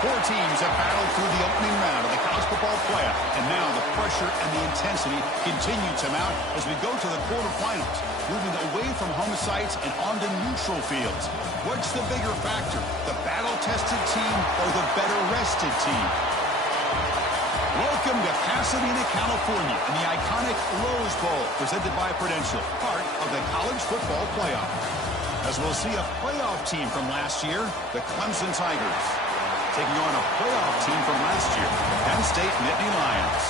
Four teams have battled through the opening round of the college football playoff, and now the pressure and the intensity continue to mount as we go to the quarterfinals, moving away from home sites and onto neutral fields. What's the bigger factor, the battle-tested team or the better-rested team? Welcome to Pasadena, California, in the iconic Rose Bowl, presented by Prudential, part of the college football playoff. As we'll see a playoff team from last year, the Clemson Tigers, taking on a playoff team from last year, the Penn State Nittany Lions.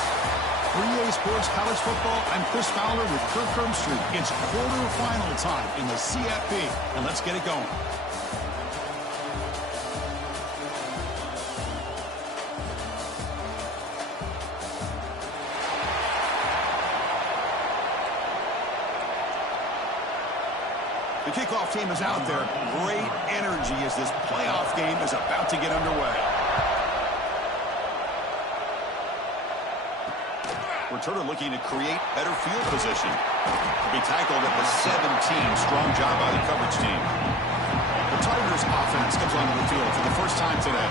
For EA Sports College Football, I'm Chris Fowler with Kirk Herbstreit. It's quarterfinal time in the CFP, and let's get it going. The kickoff team is out there. Great energy as this playoff game is about to get underway. Returner looking to create better field position. To be tackled at the 17. Strong job by the coverage team. The Tigers offense comes onto the field for the first time today.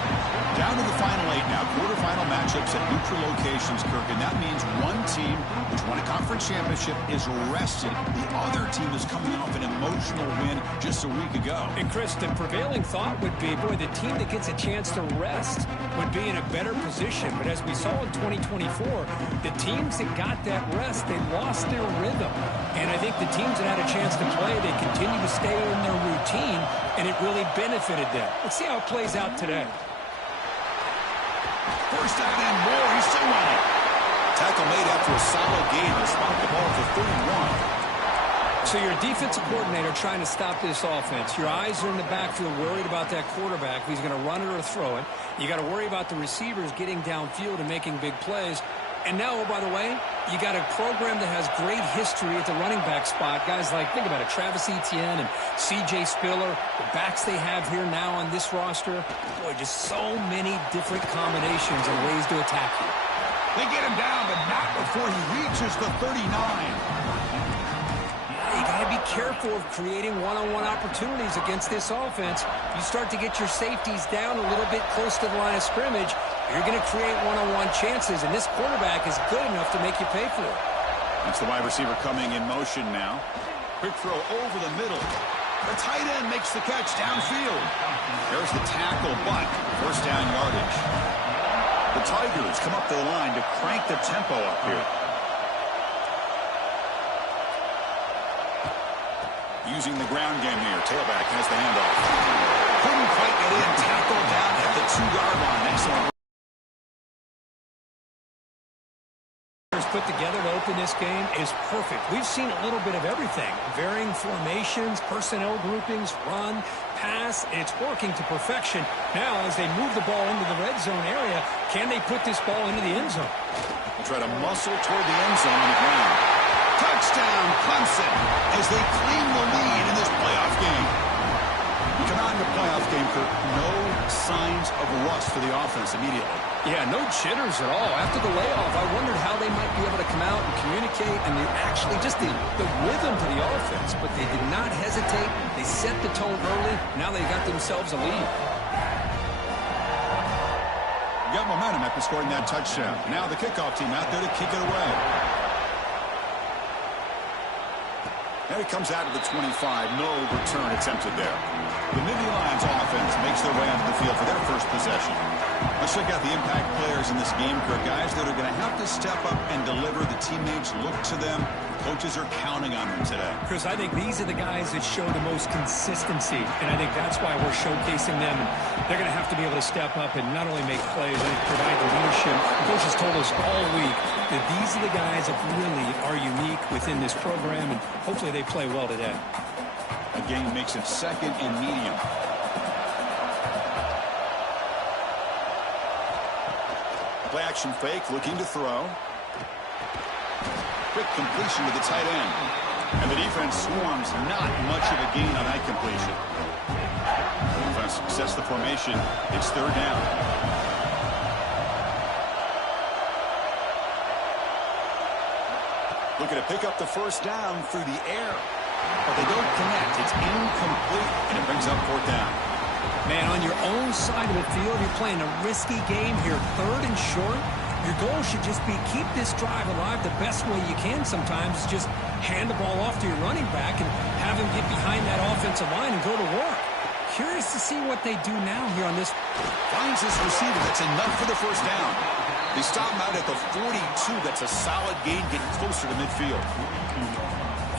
Down to the final 8 now. Quarterfinal matchups at neutral locations, Kirk. And that means one team which won a conference championship is rested. The other team is coming off an emotional win just a week ago. And Chris, the prevailing thought would be, boy, the team that gets a chance to rest would be in a better position. But as we saw in 2024, the teams that got that rest, they lost their rhythm. And I think the teams that had a chance to play, they continue to stay in their routine, and it really benefited them. Let's see how it plays out today. First down and more. He's still running. Tackle made after a solid gain. They spot the ball for 31. So you're a defensive coordinator trying to stop this offense. Your eyes are in the backfield worried about that quarterback, who's going to run it or throw it. You got to worry about the receivers getting downfield and making big plays. And now, oh, by the way, you got a program that has great history at the running back spot. Guys like, think about it, Travis Etienne and C.J. Spiller, the backs they have here now on this roster. Boy, just so many different combinations and ways to attack you. They get him down, but not before he reaches the 39. You got to be careful of creating one-on-one opportunities against this offense. You start to get your safeties down a little bit close to the line of scrimmage, you're going to create one-on-one chances, and this quarterback is good enough to make you pay for it. That's the wide receiver coming in motion now. Quick throw over the middle. The tight end makes the catch downfield. There's the tackle, but first down yardage. The Tigers come up to the line to crank the tempo up here. Using the ground game here. Tailback has the handoff. Couldn't quite get in. Tackle down at the 2-yard line. Excellent. Put together to open this game is perfect. We've seen a little bit of everything. Varying formations, personnel groupings, run, pass. It's working to perfection. Now, as they move the ball into the red zone area, can they put this ball into the end zone? They'll try to muscle toward the end zone on the ground. Touchdown, Clemson, as they claim the lead in this playoff game. Come on in the playoff game, Kirk. No signs of rust for the offense immediately. Yeah, no jitters at all. After the layoff, I wondered how they might be able to come out and communicate and actually just the rhythm to the offense. But they did not hesitate. They set the tone early. Now they got themselves a lead. Got momentum after scoring that touchdown. Now the kickoff team out there to kick it away. And it comes out to the 25. No return attempted there. The Nittany Lions offense makes their way onto the field for their first possession. Let's check out the impact players in this game, Kirk. Guys that are going to have to step up and deliver. The teammates look to them. Coaches are counting on them today. Chris, I think these are the guys that show the most consistency, and I think that's why we're showcasing them. And they're going to have to be able to step up and not only make plays, but provide the leadership. The coaches told us all week that these are the guys that really are unique within this program, and hopefully they play well today. Again, makes it second and medium. Play action fake, looking to throw. Quick completion to the tight end. And the defense swarms, not much of a gain on that completion. Defense sets the formation. It's third down. Looking to pick up the first down through the air. But they don't connect. It's incomplete, and it brings up fourth down. Man, on your own side of the field, you're playing a risky game here, third and short. Your goal should just be keep this drive alive the best way you can sometimes. Is just hand the ball off to your running back and have him get behind that offensive line and go to work. Curious to see what they do now here on this. Finds this receiver. That's enough for the first down. They stop him out at the 42. That's a solid gain, getting closer to midfield.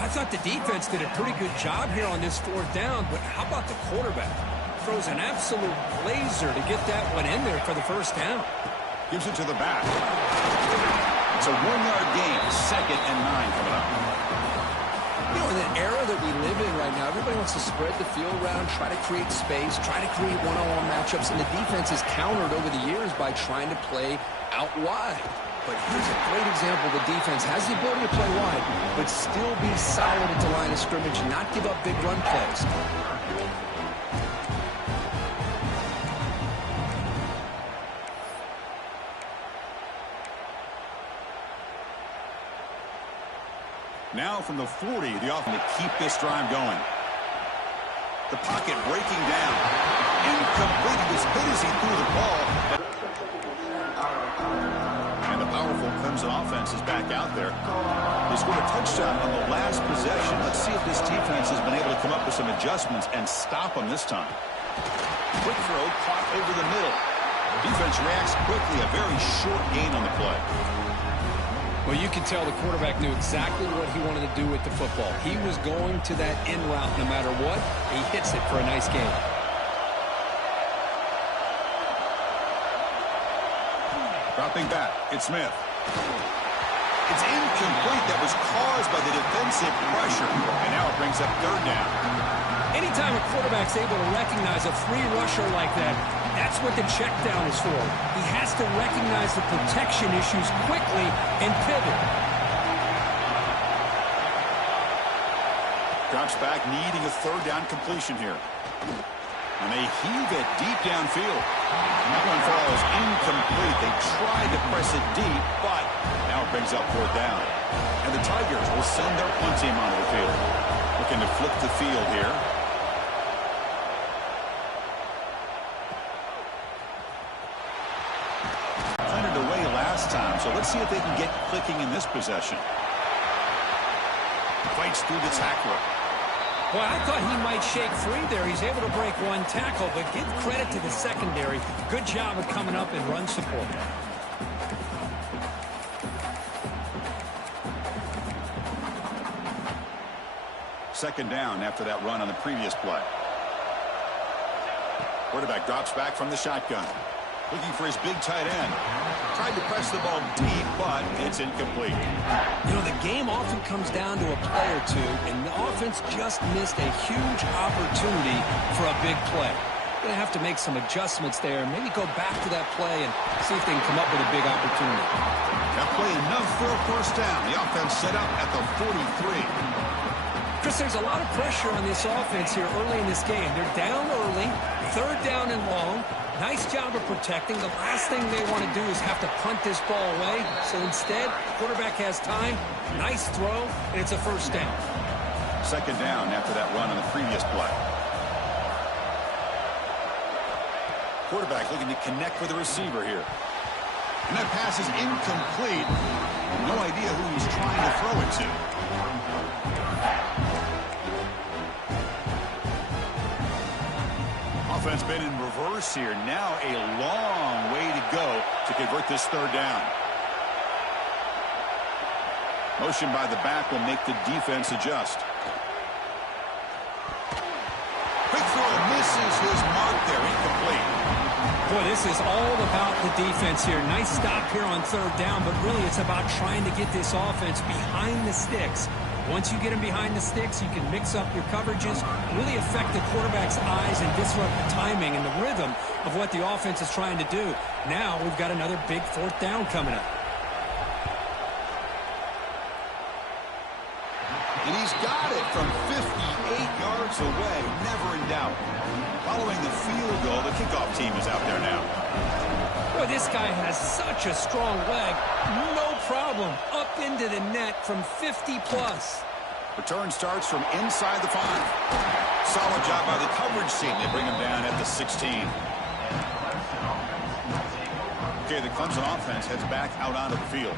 I thought the defense did a pretty good job here on this fourth down, but how about the quarterback? Throws an absolute laser to get that one in there for the first down. Gives it to the back. It's a 1-yard gain. Second and 9 coming up. You know, in the era that we live in right now, everybody wants to spread the field around, try to create space, try to create one-on-one matchups, and the defense has countered over the years by trying to play out wide. But here's a great example. The defense has the ability to play wide, but still be solid at the line of scrimmage and not give up big run plays. Now from the 40, the offense to keep this drive going. The pocket breaking down. Incomplete. As good as he threw the ball. And the powerful Clemson offense is back out there. They scored a touchdown on the last possession. Let's see if this defense has been able to come up with some adjustments and stop them this time. Quick throw caught over the middle. Defense reacts quickly. A very short gain on the play. Well, you can tell the quarterback knew exactly what he wanted to do with the football. He was going to that in route no matter what. He hits it for a nice gain. Dropping back, it's Smith. It's incomplete. That was caused by the defensive pressure. And now it brings up third down. Anytime a quarterback's able to recognize a free rusher like that, that's what the check down is for. He has to recognize the protection issues quickly and pivot. Drops back, needing a third down completion here. And they heave it deep downfield. And that one falls incomplete. They tried to press it deep, but now it brings up fourth down. And the Tigers will send their punt team onto the field. Looking to flip the field here. Punted away last time, so let's see if they can get clicking in this possession. Fights through the tackler. Well, I thought he might shake free there. He's able to break one tackle, but give credit to the secondary. Good job of coming up and run support. Second down after that run on the previous play. Quarterback drops back from the shotgun. Looking for his big tight end. Tried to press the ball deep, but it's incomplete. You know, the game often comes down to a play or two, and the offense just missed a huge opportunity for a big play. Going to have to make some adjustments there, and maybe go back to that play and see if they can come up with a big opportunity. That play enough for a first down. The offense set up at the 43. Chris, there's a lot of pressure on this offense here early in this game. They're down early, third down and long. Nice job of protecting. The last thing they want to do is have to punt this ball away. So instead, the quarterback has time. Nice throw, and it's a first down. Second down after that run on the previous play. Quarterback looking to connect with the receiver here. And that pass is incomplete. No idea who he's trying to throw it to. Offense been in reverse here. Now a long way to go to convert this third down. Motion by the back will make the defense adjust. Quick throw misses his mark there. Incomplete. Boy, this is all about the defense here. Nice stop here on third down, but really it's about trying to get this offense behind the sticks. Once you get them behind the sticks, you can mix up your coverages, really affect the quarterback's eyes and disrupt the timing and the rhythm of what the offense is trying to do. Now we've got another big fourth down coming up. And he's got it from 58 yards away. Never in doubt. Following the field goal, the kickoff team is out there now. Boy, this guy has such a strong leg. No problem. Up into the net from 50-plus. Return starts from inside the 5. Solid job by the coverage team. They bring him down at the 16. Okay, the Clemson offense heads back out onto the field.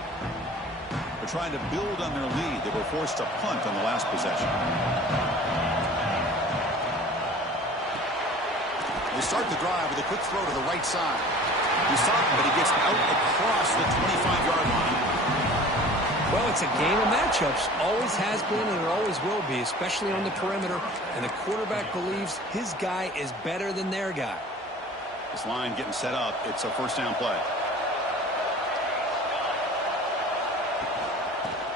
They're trying to build on their lead. They were forced to punt on the last possession. They start the drive with a quick throw to the right side. He saw him, but he gets out across the 25-yard line. Well, it's a game of matchups. Always has been and it always will be, especially on the perimeter. And the quarterback believes his guy is better than their guy. This line getting set up. It's a first down play.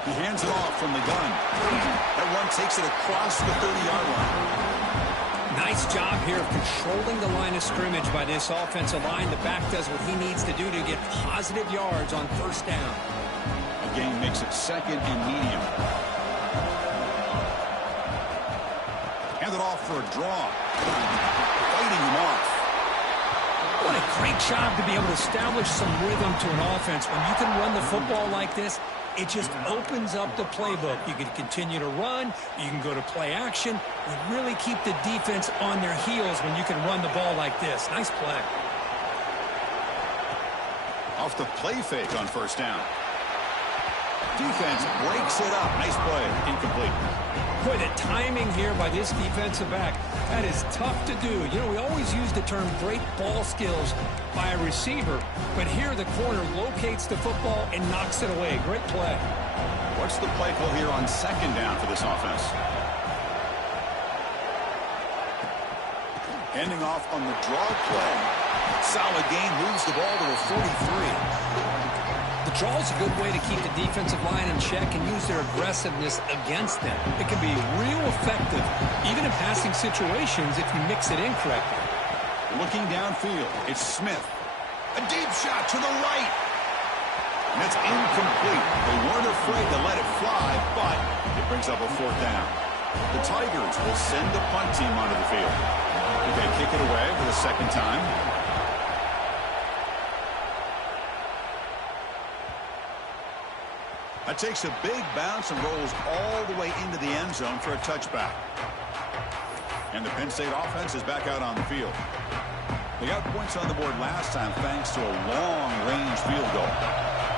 He hands it off from the gun. That one takes it across the 30-yard line. Nice job here of controlling the line of scrimmage by this offensive line. The back does what he needs to do to get positive yards on first down. The game makes it second and medium. Hand it off for a draw. Fighting him off. What a great job to be able to establish some rhythm to an offense. When you can run the football like this, it just opens up the playbook. You can continue to run. You can go to play action. You really keep the defense on their heels when you can run the ball like this. Nice play. Off the play fake on first down. Defense breaks it up. Nice play. Incomplete. Boy, the timing here by this defensive back, that is tough to do. You know, we always use the term great ball skills by a receiver, but here the corner locates the football and knocks it away. Great play. What's the play call here on second down for this offense? Handing off on the draw play. Solid gain, moves the ball to a 43. The draw is a good way to keep the defensive line in check and use their aggressiveness against them. It can be real effective, even in passing situations, if you mix it in correctly. Looking downfield, it's Smith. A deep shot to the right. And that's incomplete. They weren't afraid to let it fly, but it brings up a fourth down. The Tigers will send the punt team onto the field. They kick it away for the second time. That takes a big bounce and rolls all the way into the end zone for a touchback. And the Penn State offense is back out on the field. They got points on the board last time thanks to a long-range field goal.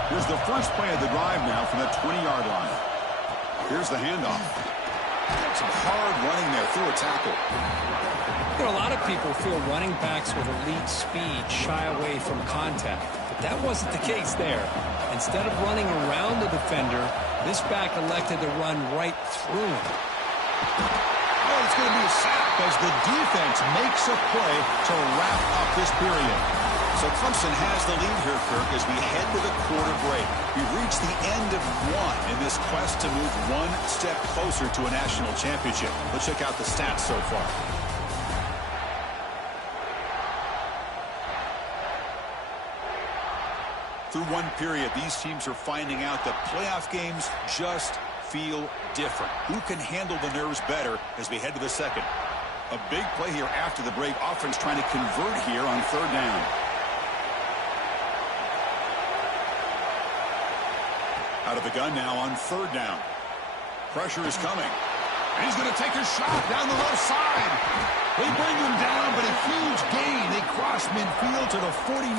Here's the first play of the drive now from the 20-yard line. Here's the handoff. Some hard running there through a tackle. You know, a lot of people feel running backs with elite speed shy away from contact. But that wasn't the case there. Instead of running around the defender, this back elected to run right through him. Oh, it's going to be a sack as the defense makes a play to wrap up this period. So Clemson has the lead here, Kirk, as we head to the quarter break. We've reached the end of one in this quest to move one step closer to a national championship. Let's check out the stats so far. Through one period, these teams are finding out that playoff games just feel different. Who can handle the nerves better as we head to the second? A big play here after the break. Offense trying to convert here on third down. Out of the gun now on third down. Pressure is coming. And he's going to take a shot down the left side. They bring him down, but a huge gain. They cross midfield to the 49.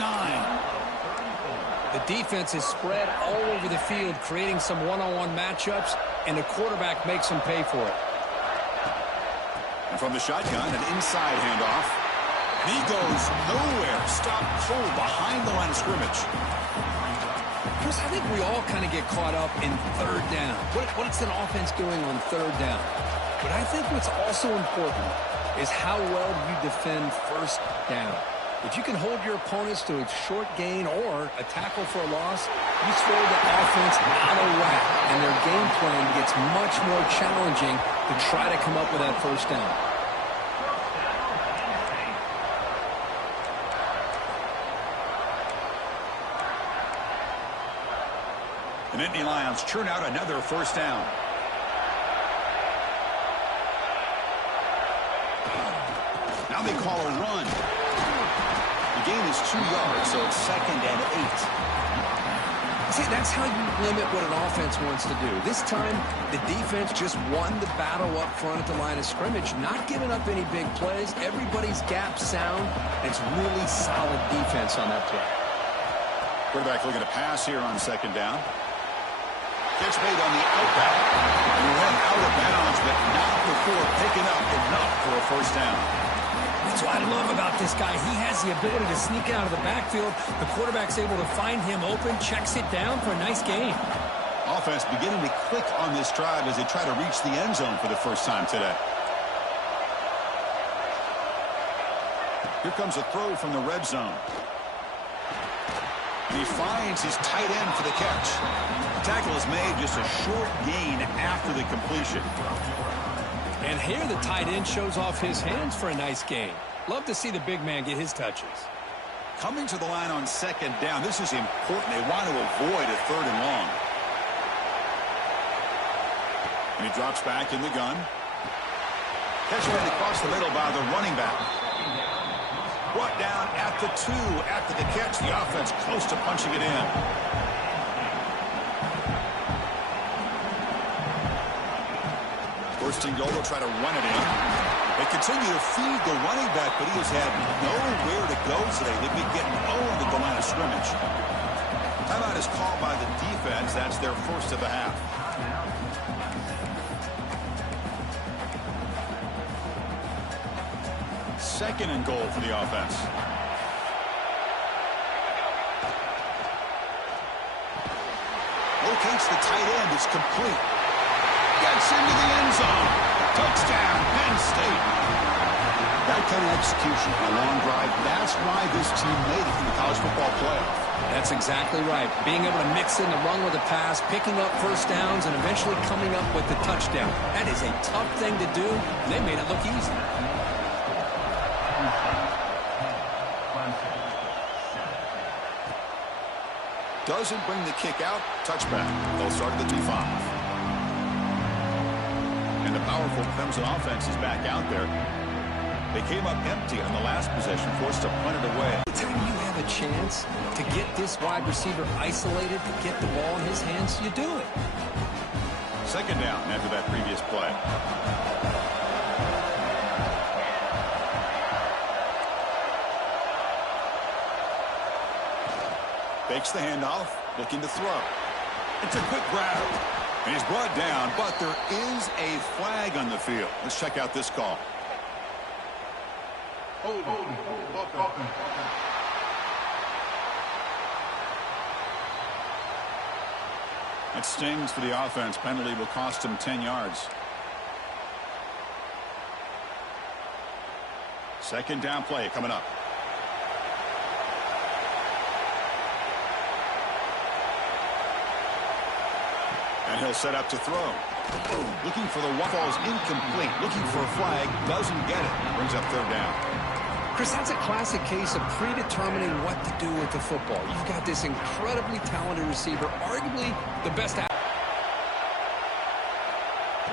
The defense is spread all over the field, creating some one-on-one matchups, and the quarterback makes them pay for it. And from the shotgun, an inside handoff. And he goes nowhere. Stopped cold behind the line of scrimmage. Chris, I think we all kind of get caught up in third down. What's an offense doing on third down? But I think what's also important is how well you defend first down. If you can hold your opponents to a short gain or a tackle for a loss, you throw the offense out of whack, and their game plan gets much more challenging to try to come up with that first down. The Nittany Lions churn out another first down. Now they call a run. The gain is 2 yards, so it's 2nd and 8. See, that's how you limit what an offense wants to do. This time, the defense just won the battle up front at the line of scrimmage, not giving up any big plays. Everybody's gap sound. It's really solid defense on that play. Quarterback looking to pass here on 2nd down. Catch made on the outback. And he went out of bounds, but not before picking up enough for a first down. That's what I love about this guy. He has the ability to sneak out of the backfield. The quarterback's able to find him open, checks it down for a nice gain. Offense beginning to click on this drive as they try to reach the end zone for the first time today. Here comes a throw from the red zone. And he finds his tight end for the catch. The tackle is made, just a short gain after the completion. And here the tight end shows off his hands for a nice gain. Love to see the big man get his touches. Coming to the line on 2nd down, this is important. They want to avoid a 3rd and long. And he drops back in the gun. Catch made across the middle by the running back. Brought down at the 2 after the catch. The offense close to punching it in. First and goal, they'll try to run it in. They continue to feed the running back, but he has had nowhere to go today. They've been getting owned at the line of scrimmage. Timeout is called by the defense. That's their first of the half. Second and goal for the offense. Locates the tight end. It's complete. Gets into the end zone. Touchdown, Penn State. That kind of execution on a long drive, that's why this team made it to the college football playoff. That's exactly right. Being able to mix in the run with the pass, picking up first downs, and eventually coming up with the touchdown. That is a tough thing to do, and they made it look easy. Doesn't bring the kick out. Touchback. They'll start at the 2-5. And the powerful Clemson offense is back out there. They came up empty on the last possession, forced to punt it away. Anytime you have a chance to get this wide receiver isolated, to get the ball in his hands, you do it. 2nd down after that previous play. Fakes the handoff, looking to throw. It's a quick grab. And he's brought down, but there is a flag on the field. Let's check out this call. That stings for the offense. Penalty will cost him 10 yards. 2nd down play coming up. And he'll set up to throw. Looking for the one. Falls incomplete. Looking for a flag. Doesn't get it. Brings up 3rd down. Chris, that's a classic case of predetermining what to do with the football. You've got this incredibly talented receiver, arguably the best.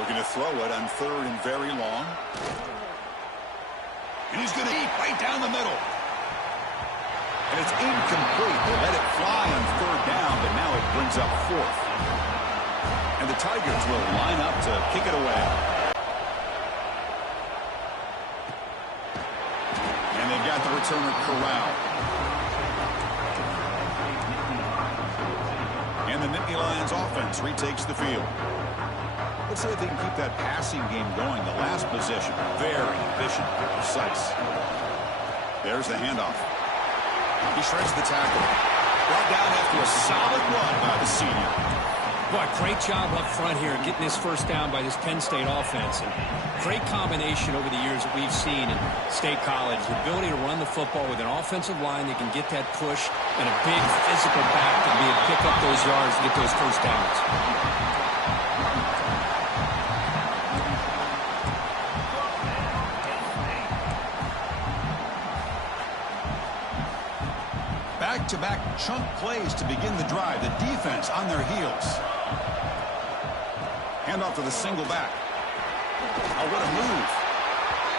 Looking to throw it on 3rd and very long. And he's going to eat right down the middle. And it's incomplete. They let it fly on 3rd down, but now it brings up 4th. And the Tigers will line up to kick it away. And they got the returner corralled. And the Nittany Lions offense retakes the field. Let's see if they can keep that passing game going. The last possession, very efficient and precise. There's the handoff. He shreds the tackle. Brought down after a solid run by the senior. Boy, great job up front here getting this first down by this Penn State offense. And great combination over the years that we've seen in State College. The ability to run the football with an offensive line that can get that push and a big physical back to be able to pick up those yards and get those first downs. Back-to-back chunk plays to begin the drive. The defense on their heels. Handoff to the single back. Oh, what a move.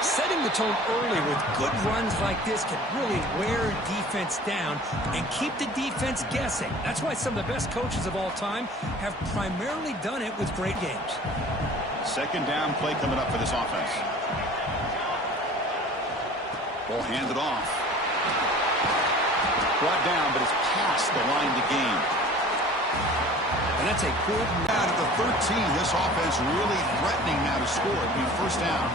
Setting the tone early with good runs like this can really wear defense down and keep the defense guessing. That's why some of the best coaches of all time have primarily done it with great games. Second down play coming up for this offense. Ball handed off. Brought down, but it's past the line to gain. And that's a good... Out at the 13, this offense really threatening now to score. It'll be first down.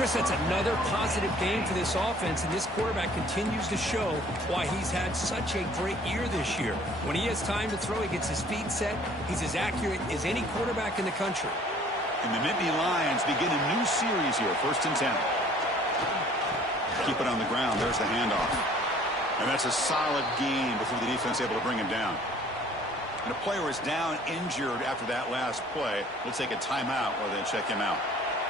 Chris, that's another positive game for this offense, and this quarterback continues to show why he's had such a great year this year. When he has time to throw, he gets his feet set. He's as accurate as any quarterback in the country. And the Nittany Lions begin a new series here, 1st and 10. Keep it on the ground. There's the handoff. And that's a solid gain before the defense able to bring him down. And a player is down injured after that last play. We'll take a timeout while they check him out.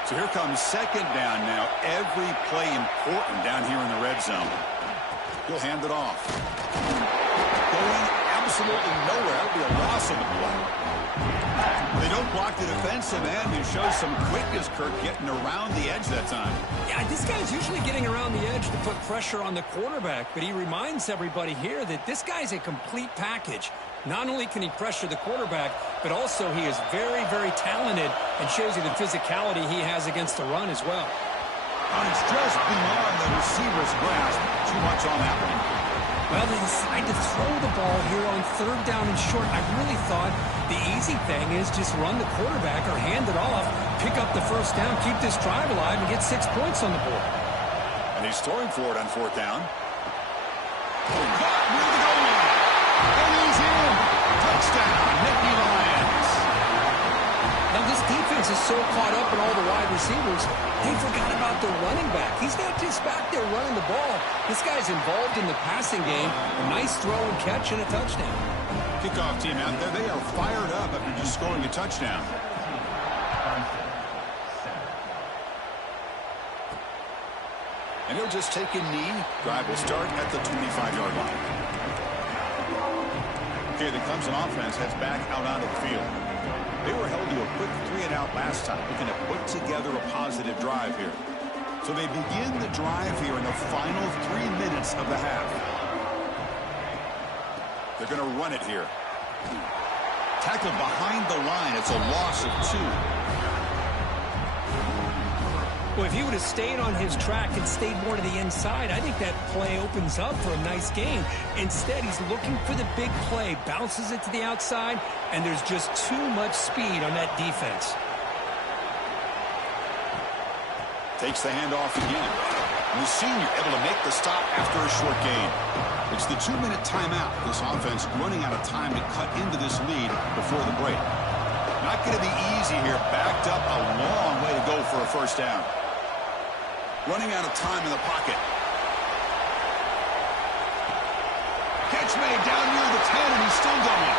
So here comes second down now. Every play important down here in the red zone. He'll hand it off. Going absolutely nowhere. That'll be a loss of the play. They don't block the defensive end, who shows some quickness, Kirk, getting around the edge that time. Yeah, this guy's usually getting around the edge to put pressure on the quarterback, but he reminds everybody here that this guy's a complete package. Not only can he pressure the quarterback, but also he is very, very talented and shows you the physicality he has against the run as well. It's just beyond the receiver's grasp. Too much on that one. Well, they decide to throw the ball here on 3rd down and short. I really thought the easy thing is just run the quarterback or hand it off, pick up the first down, keep this drive alive, and get 6 points on the board. And he's throwing for it on 4th down. Caught near the goal line. And he's in. Touchdown, Nittany Lions. Now, this defense is so caught up in all the wide receivers, they forgot about their running back. He's not just back there running the ball. This guy's involved in the passing game. A nice throw and catch and a touchdown. Kickoff team out there, they are fired up after just scoring a touchdown. And he'll just take a knee. Drive will start at the 25-yard line. Okay, the Clemson offense heads back out onto the field. They were held to a quick 3-and-out last time, looking to put together a positive drive here. So they begin the drive here in the final 3 minutes of the half. They're going to run it here. Tackled behind the line. It's a loss of 2. Well, if he would have stayed on his track and stayed more to the inside, I think that play opens up for a nice gain. Instead, he's looking for the big play, bounces it to the outside, and there's just too much speed on that defense. Takes the handoff again. And the senior able to make the stop after a short gain. It's the 2-minute timeout. This offense running out of time to cut into this lead before the break. Not going to be easy here. Backed up a long way to go for a first down. Running out of time in the pocket. Catch made down near the 10, and he's still going.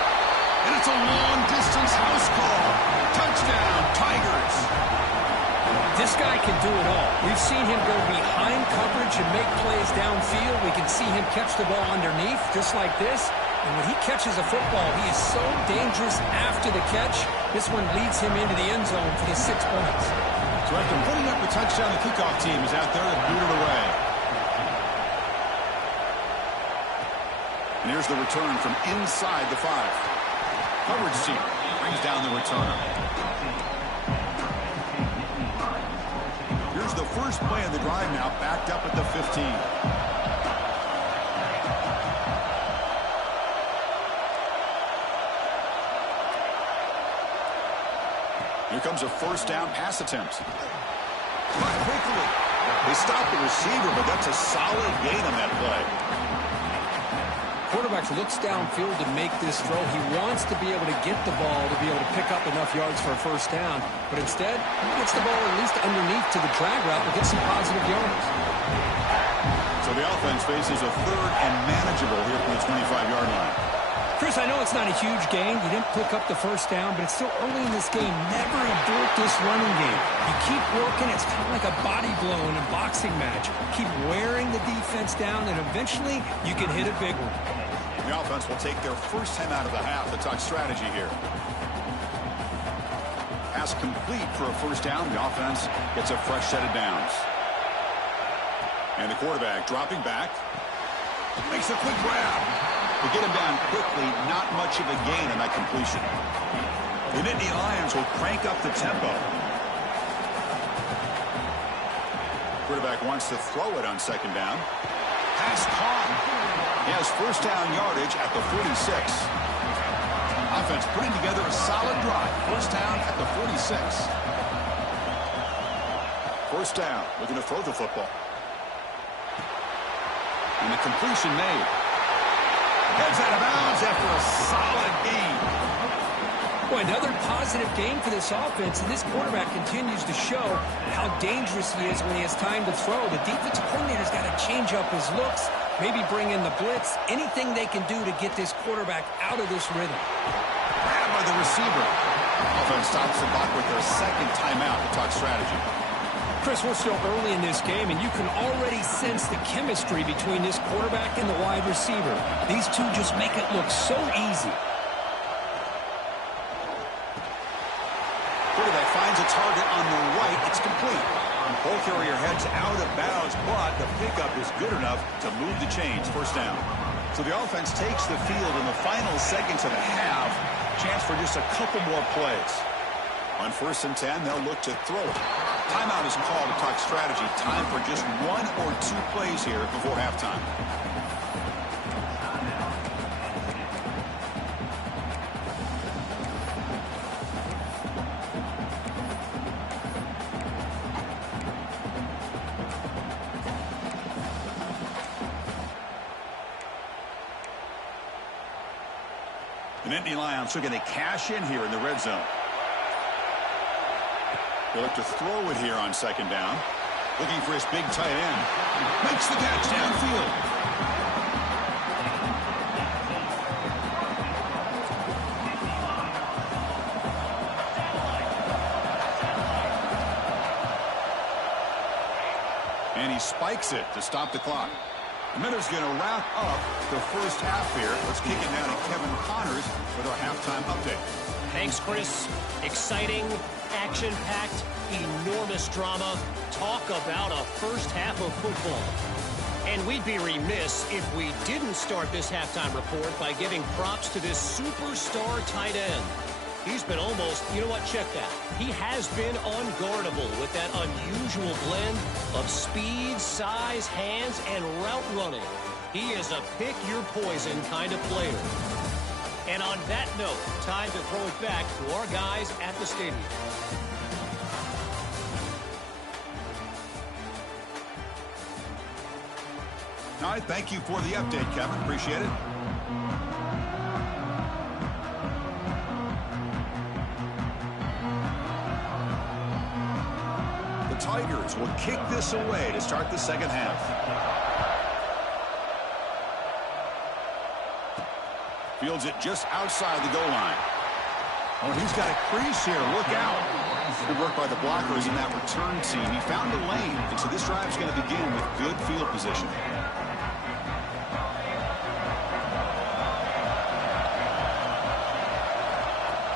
And it's a long-distance house call. Touchdown, Tigers. This guy can do it all. We've seen him go behind coverage and make plays downfield. We can see him catch the ball underneath, just like this. And when he catches a football, he is so dangerous after the catch. This one leads him into the end zone for the 6 points. So after putting up the touchdown, the kickoff team is out there to boot it away. And here's the return from inside the 5. Coverage team brings down the returner. Here's the first play of the drive now, backed up at the 15. Here comes a first down pass attempt. Caught quickly. They stopped the receiver, but that's a solid gain on that play. Quarterback looks downfield to make this throw. He wants to be able to get the ball to be able to pick up enough yards for a first down. But instead, he gets the ball at least underneath to the drag route and gets some positive yards. So the offense faces a third and manageable here from the 25-yard line. Chris, I know it's not a huge gain. You didn't pick up the first down, but it's still early in this game. Never abort this running game. You keep working. It's kind of like a body blow in a boxing match. Keep wearing the defense down, and eventually you can hit a big one. The offense will take their first 10 out of the half. The talk strategy here. Pass complete for a first down. The offense gets a fresh set of downs. And the quarterback dropping back. Makes a quick grab. To get him down quickly, not much of a gain on that completion. The Nittany Lions will crank up the tempo. Quarterback wants to throw it on second down. Pass caught. He has first down yardage at the 46. Offense putting together a solid drive. First down at the 46. First down. Looking to throw the football. And the completion made. Heads out of bounds after a solid gain. Boy, another positive gain for this offense, and this quarterback continues to show how dangerous he is when he has time to throw. The defensive coordinator's got to change up his looks, maybe bring in the blitz, anything they can do to get this quarterback out of this rhythm. Grabbed by the receiver. Offense stops the clock with their second timeout to talk strategy. Chris, we're still early in this game, and you can already sense the chemistry between this quarterback and the wide receiver. These two just make it look so easy. Quarterback finds a target on the right. It's complete. Ball carrier heads out of bounds, but the pickup is good enough to move the chains. First down. So the offense takes the field in the final seconds of the half. Chance for just a couple more plays. On 1st and 10, they'll look to throw it. Timeout is called to talk strategy. Time for just 1 or 2 plays here before halftime. The Nittany Lions are going to cash in here in the red zone. They'll look to throw it here on second down. Looking for his big tight end. Makes the catch downfield. And he spikes it to stop the clock. The Miners going to wrap up the first half here. Let's kick it down to Kevin Connors with our halftime update. Thanks, Chris. Exciting, action-packed, enormous drama. Talk about a first half of football. And we'd be remiss if we didn't start this halftime report by giving props to this superstar tight end. He's been almost, you know what, check that. He has been unguardable with that unusual blend of speed, size, hands, and route running. He is a pick-your-poison kind of player. And on that note, time to throw it back to our guys at the stadium. All right, thank you for the update, Kevin. Appreciate it. The Tigers will kick this away to start the second half. Fields it just outside the goal line. Oh, he's got a crease here. Look out. Good work by the blockers in that return team. He found a lane, and so this drive is going to begin with good field position.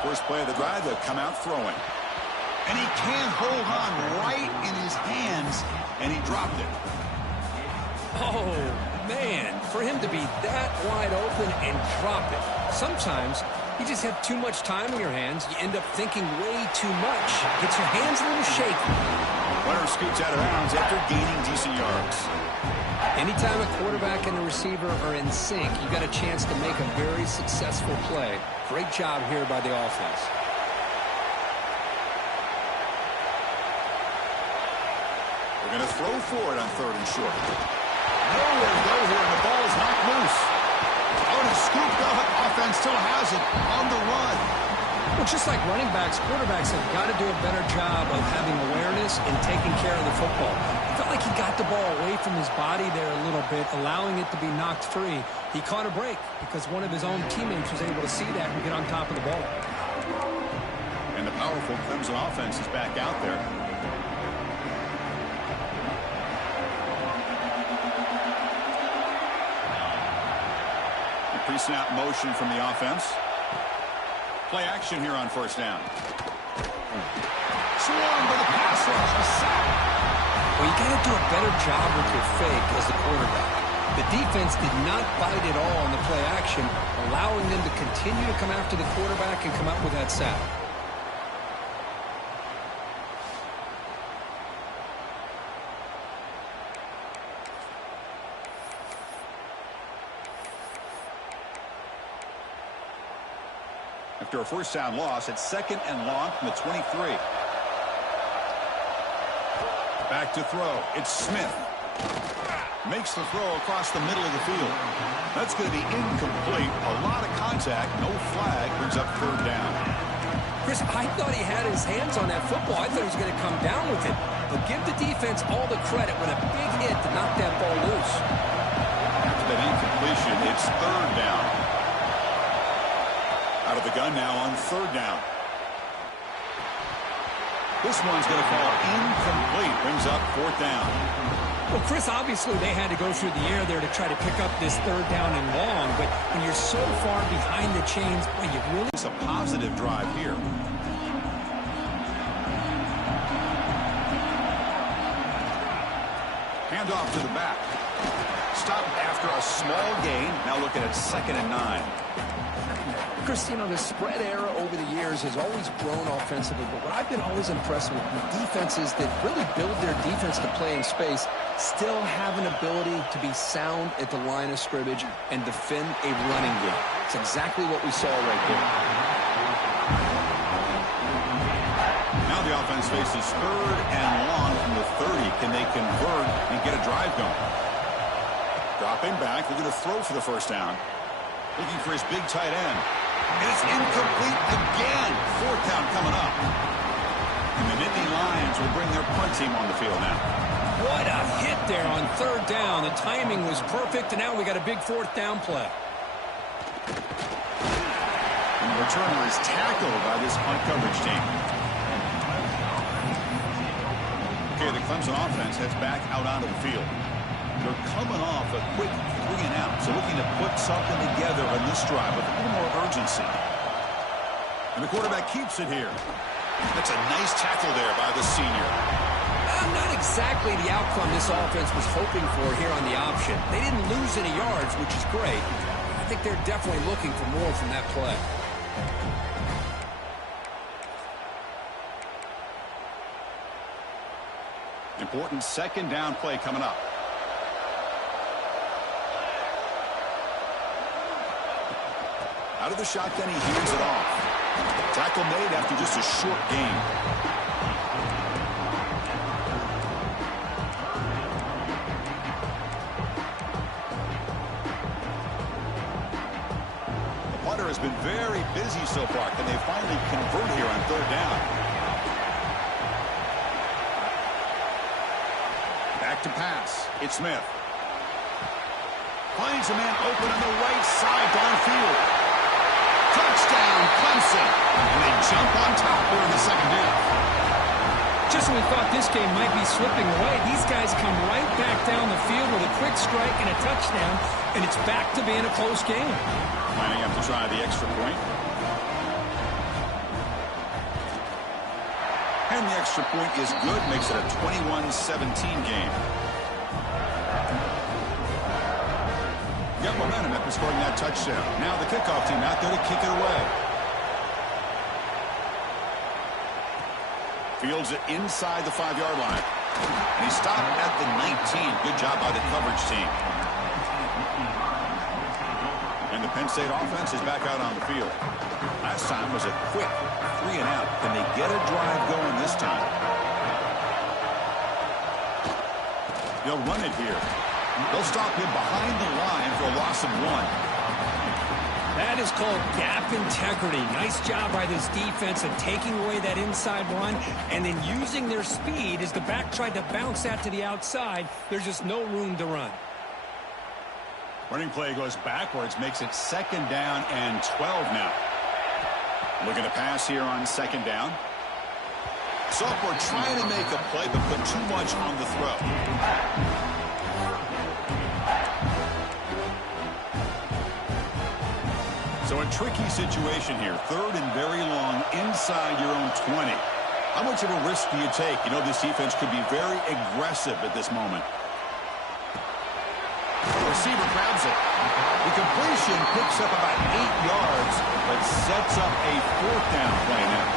First play of the drive, they'll come out throwing. And he can't hold on right in his hands, and he dropped it. Oh, man, for him to be that wide open and drop it. Sometimes you just have too much time in your hands. You end up thinking way too much. Gets your hands a little shaky. Runner scoots out of bounds after gaining decent yards. Anytime a quarterback and a receiver are in sync, you got a chance to make a very successful play. Great job here by the offense. They're going to throw for it on 3rd and short. Nowhere to go here, and the ball is knocked loose. Oh, and it's scooped up. Offense still has it on the run. Well, just like running backs, quarterbacks have got to do a better job of having awareness and taking care of the football. I felt like he got the ball away from his body there a little bit, allowing it to be knocked free. He caught a break because one of his own teammates was able to see that and get on top of the ball. And the powerful Clemson offense is back out there. Pre-snap motion from the offense. Play action here on 1st down. Swarmed by the pass rush. A sack. Well, you got to do a better job with your fake as the quarterback. The defense did not bite at all on the play action, allowing them to continue to come after the quarterback and come up with that sack. After a 1st down loss, it's 2nd and long from the 23. Back to throw. It's Smith. Makes the throw across the middle of the field. That's going to be incomplete. A lot of contact. No flag. Brings up 3rd down. Chris, I thought he had his hands on that football. I thought he was going to come down with it. But give the defense all the credit with a big hit to knock that ball loose. After that incompletion, it's 3rd down. Out of the gun now on 3rd down. This one's going to fall incomplete. Brings up 4th down. Well, Chris, obviously they had to go through the air there to try to pick up this 3rd down and long. But when you're so far behind the chains, boy, you really... It's a positive drive here. Hand off to the back. Stop after a small gain. Now looking at 2nd and 9. Chris, you know, the spread era over the years has always grown offensively, but what I've been always impressed with defenses that really build their defense to play in space still have an ability to be sound at the line of scrimmage and defend a running game. It's exactly what we saw right there. Now the offense faces 3rd and long from the 30. Can they convert and get a drive going? Dropping back, looking to throw for the 1st down. Looking for his big tight end. And it's incomplete again. 4th down coming up. And the Nittany Lions will bring their punt team on the field now. What a hit there on 3rd down. The timing was perfect, and now we got a big 4th down play. And the returner is tackled by this punt coverage team. Okay, the Clemson offense heads back out onto the field. They're coming off a quick 3 and out, so looking to put something together on this drive with a little more urgency. And the quarterback keeps it here. That's a nice tackle there by the senior. Not exactly the outcome this offense was hoping for here on the option. They didn't lose any yards, which is great. I think they're definitely looking for more from that play. Important 2nd down play coming up. Out of the shotgun, he heaves it off. Tackle made after just a short gain. The punter has been very busy so far. Can they finally convert here on 3rd down? Back to pass. It's Smith. Finds a man open on the right side downfield. Touchdown, Clemson. And they jump on top here in the 2nd half. Just when we thought this game might be slipping away, these guys come right back down the field with a quick strike and a touchdown, and it's back to being a close game. Lining up to try the extra point. And the extra point is good, makes it a 21-17 game. Got momentum after scoring that touchdown. Now the kickoff team out there to kick it away. Fields it inside the 5-yard line. And he stopped at the 19. Good job by the coverage team. And the Penn State offense is back out on the field. Last time was a quick 3 and out. Can they get a drive going this time? They'll run it here. They'll stop him behind the line for a loss of 1. That is called gap integrity. Nice job by this defense of taking away that inside run and then using their speed as the back tried to bounce that to the outside. There's just no room to run. Running play goes backwards, makes it 2nd down and 12 now. Looking to pass here on 2nd down. Sophomore trying to make a play but put too much on the throw. So a tricky situation here. 3rd and very long inside your own 20. How much of a risk do you take? You know this defense could be very aggressive at this moment. The receiver grabs it. The completion picks up about 8 yards, but sets up a 4th down play now.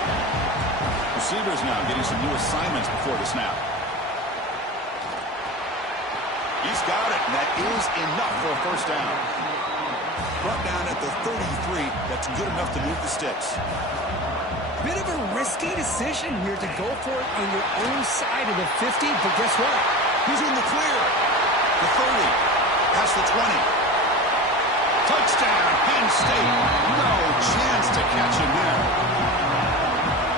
Receivers now getting some new assignments before the snap. He's got it, and that is enough for a 1st down. Brought down at the 33. That's good enough to move the sticks. Bit of a risky decision here to go for it on your own side of the 50, but guess what? He's in the clear. The 30. Past the 20. Touchdown, Penn State. No chance to catch him there.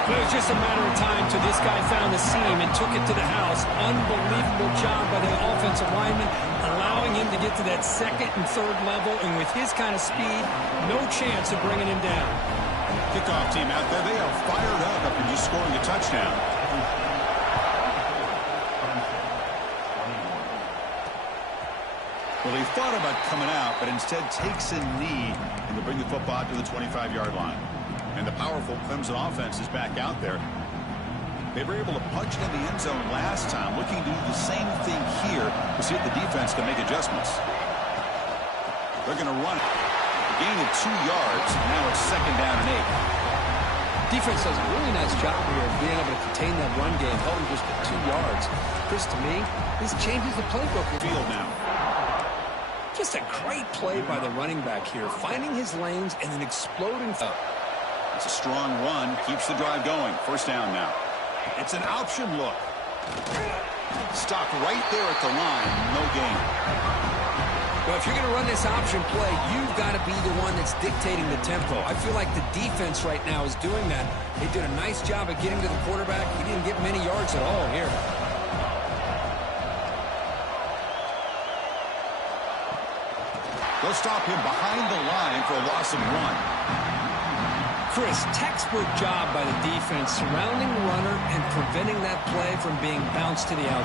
It was just a matter of time till this guy found the seam and took it to the house. Unbelievable job by the offensive lineman, allowing him to get to that 2nd and 3rd level. And with his kind of speed, no chance of bringing him down. Kickoff team out there, they are fired up after just scoring a touchdown. Well, he thought about coming out, but instead takes a knee and to bring the football to the 25-yard line. And the powerful Clemson offense is back out there. They were able to punch it in the end zone last time, looking to do the same thing here to see if the defense can make adjustments. They're going to run it. Gain of 2 yards. Now it's 2nd down and 8. Defense does a really nice job here of being able to contain that run game, held him just for 2 yards. Chris, to me, this changes the playbook. Field now. Just a great play by the running back here, finding his lanes and then exploding. It's a strong run, keeps the drive going. 1st down now. It's an option look. Stopped right there at the line, no gain. Well, if you're going to run this option play, you've got to be the one that's dictating the tempo. I feel like the defense right now is doing that. They did a nice job of getting to the quarterback. He didn't get many yards at all here. They'll stop him behind the line for a loss of 1. Chris, textbook job by the defense surrounding the runner and preventing that play from being bounced to the outside.